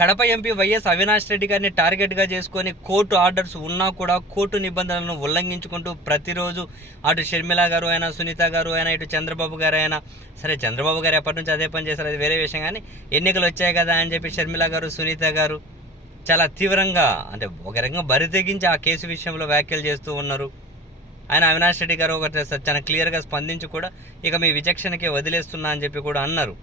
Kadapa MP YS Avinash Reddy గారిని టార్గెట్గా చేసుకొని కోర్టు ఆర్డర్స్ ఉన్నా కూడా కోర్టు నిబంధనలను ఉల్లంఘించుకుంటూ ప్రతిరోజు అటు షర్మిల గారు అయినా సునీత గారు అయినా ఇటు చంద్రబాబు గారు అయినా సరే చంద్రబాబు గారు ఎప్పటి నుంచి అదే పని చేశారు అది వేరే విషయం కానీ ఎన్నికలు వచ్చాయి కదా అని చెప్పి షర్మిల గారు సునీత గారు చాలా తీవ్రంగా అంటే ఒక రకంగా బరి తెగించి ఆ కేసు విషయంలో వ్యాఖ్యలు చేస్తూ ఉన్నారు. ఆయన అవినాష్ రెడ్డి గారు ఒకటి చాలా క్లియర్గా స్పందించి కూడా ఇక మీ విచక్షణకే వదిలేస్తున్నా అని చెప్పి కూడా అన్నారు.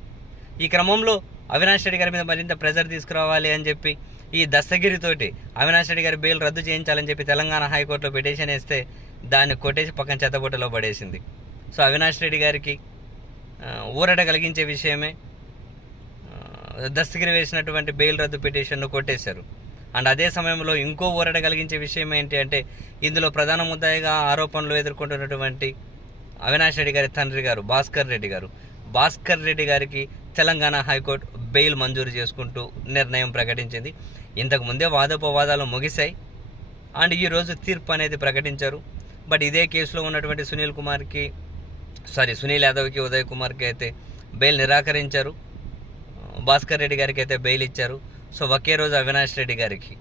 ఈ క్రమంలో అవినాష్ రెడ్డి గారి మీద మరింత ప్రెజర్ తీసుకురావాలి అని చెప్పి ఈ దస్తగిరితోటి అవినాష్ రెడ్డి గారి బెయిల్ రద్దు చేయించాలని చెప్పి తెలంగాణ హైకోర్టులో పిటిషన్ వేస్తే దాన్ని కొట్టేసి పక్కన చెత్తబుట్టలో పడేసింది. సో అవినాష్ రెడ్డి గారికి ఊరట కలిగించే విషయమే దస్తగిరి వేసినటువంటి బెయిల్ రద్దు పిటిషన్ను కొట్టేశారు. అండ్ అదే సమయంలో ఇంకో ఊరట కలిగించే విషయం ఏంటి అంటే ఇందులో ప్రధాన ముద్దాయిగా ఆరోపణలు ఎదుర్కొంటున్నటువంటి అవినాష్ రెడ్డి గారి తండ్రి గారు భాస్కర్ రెడ్డి గారు. భాస్కర్ రెడ్డి గారికి తెలంగాణ హైకోర్టు బెయిల్ మంజూరు చేసుకుంటూ నిర్ణయం ప్రకటించింది. ఇంతకు ముందే వాదోపవాదాలు ముగిశాయి. అండ్ ఈరోజు తీర్పు అనేది ప్రకటించారు. బట్ ఇదే కేసులో ఉన్నటువంటి సునీల్ కుమార్కి సారీ సునీల్ యాదవ్కి ఉదయ్ కుమార్కి అయితే బెయిల్ నిరాకరించారు. భాస్కర్ రెడ్డి గారికి అయితే బెయిల్ ఇచ్చారు. సో ఒకే రోజు అవినాష్ రెడ్డి గారికి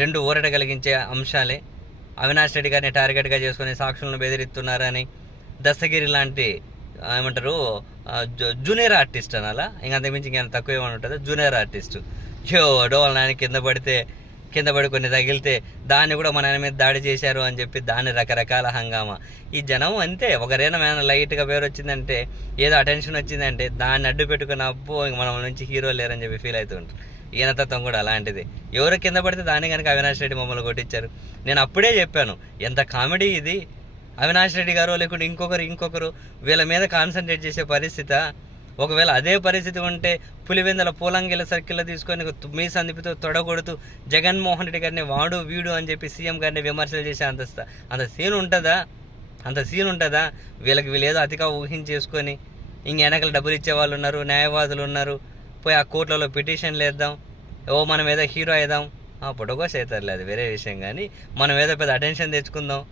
రెండు ఊరట కలిగించే అంశాలే. అవినాష్ రెడ్డి గారిని టార్గెట్గా చేసుకుని సాక్షులను బెదిరిస్తున్నారని దస్తగిరి లాంటి ఏమంటారు? జూనియర్ ఆర్టిస్ట్ అనాలా. ఇంకా అంతకుమించి ఇంకా తక్కువ ఏమైనా ఉంటుందో? Junior artist. ఎవడో వాళ్ళ నాయన కింద పడితే కింద పడి కొన్ని తగిలితే దాన్ని కూడా మన ఆయన మీద దాడి చేశారు అని చెప్పి దాన్ని రకరకాల హంగామా. ఈ జనం అంతే. ఒకరైనా మన లైట్గా పేరు వచ్చిందంటే ఏదో అటెన్షన్ వచ్చిందంటే దాన్ని అడ్డు పెట్టుకుని అప్పు ఇంక మన నుంచి హీరో లేరని చెప్పి ఫీల్ అవుతుంటారు ఈయన తత్వం కూడా అలాంటిది. ఎవరు కింద పడితే దాన్ని కనుక అవినాష్ రెడ్డి మమ్మల్ని కొట్టించారు. నేను అప్పుడే చెప్పాను ఎంత కామెడీ ఇది. అవినాష్ రెడ్డి గారు లేకుంటే ఇంకొకరు ఇంకొకరు వీళ్ళ మీద కాన్సన్ట్రేట్ చేసే పరిస్థితి ఒకవేళ అదే పరిస్థితి ఉంటే పులివెందల పూలంగిల సర్కిల్లో తీసుకొని మీ సందిపితో తొడగొడుతూ జగన్మోహన్ రెడ్డి గారిని వాడు వీడు అని చెప్పి సీఎం గారిని విమర్శలు చేసే అంతస్త అంత సీన్ ఉంటుందా? అంత సీన్ ఉంటుందా? వీళ్ళకి వీళ్ళు ఏదో అతిగా ఊహించేసుకొని ఇంక వెనకలు డబ్బులు ఇచ్చేవాళ్ళు ఉన్నారు న్యాయవాదులు ఉన్నారు పోయి ఆ కోర్టులలో పిటిషన్లు వేద్దాం ఓ మనం ఏదో హీరో అయిదాం ఆ పొడగో అవుతారులే అది వేరే విషయం కానీ మనం ఏదో పెద్ద అటెన్షన్ తెచ్చుకుందాం.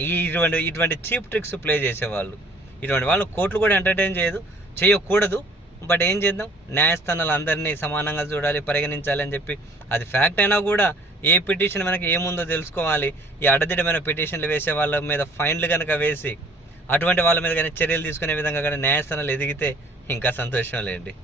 ఇటువంటి ఇటువంటి చీప్ ట్రిక్స్ ప్లే చేసేవాళ్ళు. ఇటువంటి వాళ్ళు కోర్టులు కూడా ఎంటర్టైన్ చేయదు చేయకూడదు. బట్ ఏం చేద్దాం? న్యాయస్థానాలు అందరినీ సమానంగా చూడాలి పరిగణించాలి అని చెప్పి. అది ఫ్యాక్ట్ అయినా కూడా ఏ పిటిషన్ మనకి ఏముందో తెలుసుకోవాలి. ఈ అడదిడమైన పిటిషన్లు వేసే వాళ్ళ మీద ఫైన్లు కనుక వేసి అటువంటి వాళ్ళ మీద కానీ చర్యలు తీసుకునే విధంగా కానీ న్యాయస్థానాలు ఎదిగితే ఇంకా సంతోషం లేండి.